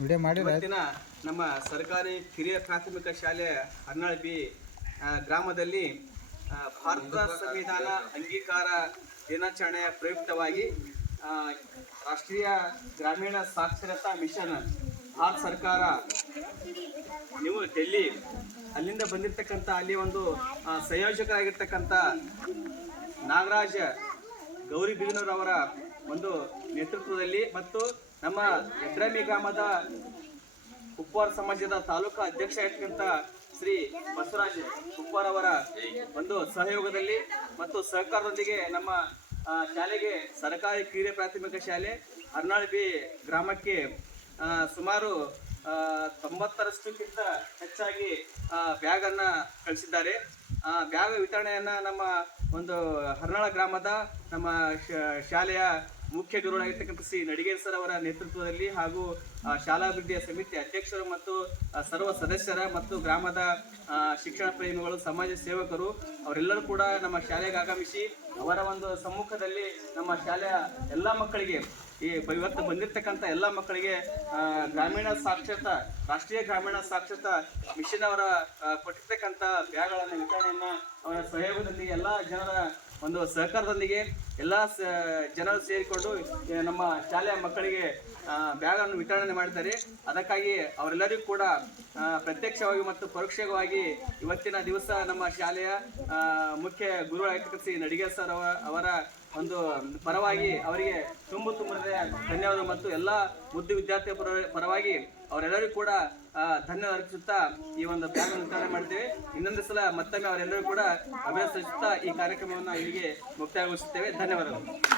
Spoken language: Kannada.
ವಿಡಿಯೋ ಇವತ್ತಿನ ನಮ್ಮ ಸರ್ಕಾರಿ ಕಿರಿಯ ಪ್ರಾಥಮಿಕ ಶಾಲೆ ಹರ್ನಾಳ್ ಬಿ ಗ್ರಾಮದಲ್ಲಿ ಭಾರತ ಸಂವಿಧಾನ ಅಂಗೀಕಾರ ದಿನಾಚರಣೆಯ ಪ್ರಯುಕ್ತವಾಗಿ ರಾಷ್ಟ್ರೀಯ ಗ್ರಾಮೀಣ ಸಾಕ್ಷರತಾ ಮಿಷನ್ ಭಾರತ ಸರ್ಕಾರ ನೀವು ಡೆಲ್ಲಿ ಅಲ್ಲಿಂದ ಬಂದಿರತಕ್ಕಂಥ ಅಲ್ಲಿ ಒಂದು ಸಂಯೋಜಕರಾಗಿರ್ತಕ್ಕಂಥ ನಾಗರಾಜ ಗೌರಿ ಅವರ ಒಂದು ನೇತೃತ್ವದಲ್ಲಿ ಮತ್ತು ನಮ್ಮ ಎಕ್ರಮಿ ಗ್ರಾಮದ ಉಪ್ಪಾರ ಸಮಾಜದ ತಾಲೂಕಾ ಅಧ್ಯಕ್ಷ ಆಗಿರ್ತಕ್ಕಂಥ ಶ್ರೀ ಬಸವರಾಜ್ ಉಪ್ಪಾರ್ ಅವರ ಒಂದು ಸಹಯೋಗದಲ್ಲಿ ಮತ್ತು ಸಹಕಾರದೊಂದಿಗೆ ನಮ್ಮ ಶಾಲೆಗೆ ಸರ್ಕಾರಿ ಕಿರಿಯ ಪ್ರಾಥಮಿಕ ಶಾಲೆ ಅರ್ನಾಳ್ ಗ್ರಾಮಕ್ಕೆ ಸುಮಾರು ತೊಂಬತ್ತರಷ್ಟಕ್ಕಿಂತ ಹೆಚ್ಚಾಗಿ ಬ್ಯಾಗನ್ನು ಕಳಿಸಿದ್ದಾರೆ. ಬ್ಯಾಗ್ ವಿತರಣೆಯನ್ನ ನಮ್ಮ ಒಂದು ಹರ್ನಾಳ ಗ್ರಾಮದ ನಮ್ಮ ಶಾಲೆಯ ಮುಖ್ಯ ಗುರುಗಳಾಗಿರ್ತಕ್ಕಂಥ ಸಿ ನಡಿಗೇರ್ ಸರ್ ಅವರ ನೇತೃತ್ವದಲ್ಲಿ ಹಾಗೂ ಶಾಲಾ ಶಾಲಾಭಿವೃದ್ಧಿಯ ಸಮಿತಿ ಅಧ್ಯಕ್ಷರು ಮತ್ತು ಸರ್ವ ಸದಸ್ಯರ ಮತ್ತು ಗ್ರಾಮದ ಶಿಕ್ಷಣ ಪ್ರೇಮಿಗಳು, ಸಮಾಜ ಸೇವಕರು, ಅವರೆಲ್ಲರೂ ಕೂಡ ನಮ್ಮ ಶಾಲೆಗೆ ಆಗಮಿಸಿ ಅವರ ಒಂದು ಸಮ್ಮುಖದಲ್ಲಿ ನಮ್ಮ ಶಾಲೆಯ ಎಲ್ಲ ಮಕ್ಕಳಿಗೆ ಈ ಇವತ್ತು ಬಂದಿರತಕ್ಕಂಥ ಎಲ್ಲ ಮಕ್ಕಳಿಗೆ ಗ್ರಾಮೀಣ ಸಾಕ್ಷರತಾ, ರಾಷ್ಟ್ರೀಯ ಗ್ರಾಮೀಣ ಸಾಕ್ಷರತಾ ಮಿಷನ್ ಅವರ ಕೊಟ್ಟಿರ್ತಕ್ಕಂಥ ಬ್ಯಾಗ್ಗಳನ್ನು, ವಿತರಣೆಯನ್ನ ಅವರ ಸಹಯೋಗದೊಂದಿಗೆ ಎಲ್ಲ ಜನರ ಒಂದು ಸಹಕಾರದೊಂದಿಗೆ ಎಲ್ಲ ಸ, ಜನರು ಸೇರಿಕೊಂಡು ನಮ್ಮ ಶಾಲೆಯ ಮಕ್ಕಳಿಗೆ ಬ್ಯಾಗನ್ನು ವಿತರಣೆ ಮಾಡಿದ್ದಾರೆ. ಅದಕ್ಕಾಗಿ ಅವರೆಲ್ಲರಿಗೂ ಕೂಡ ಪ್ರತ್ಯಕ್ಷವಾಗಿ ಮತ್ತು ಪರೋಕ್ಷವಾಗಿ ಇವತ್ತಿನ ದಿವಸ ನಮ್ಮ ಶಾಲೆಯ ಮುಖ್ಯ ಗುರು ಶ್ರೀ ನಡಿಗೆ ಸರ್ ಅವ- ಅವರ ಒಂದು ಪರವಾಗಿ ಅವರಿಗೆ ತುಂಬು ತುಂಬ ಧನ್ಯವಾದ ಮತ್ತು ಎಲ್ಲ ಮುದ್ದು ವಿದ್ಯಾರ್ಥಿ ಪರ- ಪರವಾಗಿ ಅವರೆಲ್ಲರಿಗೂ ಕೂಡ ಧನ್ಯವಾದ ಅರ್ಪಿಸುತ್ತಾ ಈ ಒಂದು ಬ್ಯಾಗ್ ವಿತರಣೆ ಮಾಡ್ತೇವೆ ಇನ್ನೊಂದು ಸಲ ಮತ್ತೊಮ್ಮೆ ಅವರೆಲ್ಲರೂ ಕೂಡ ಅಭಿನಂದಿಸುತ್ತಾ ಈ ಕಾರ್ಯಕ್ರಮವನ್ನು ಇಲ್ಲಿಗೆ ಮುಕ್ತಾಯಗೊಳಿಸುತ್ತೇವೆ. என்ன வரும்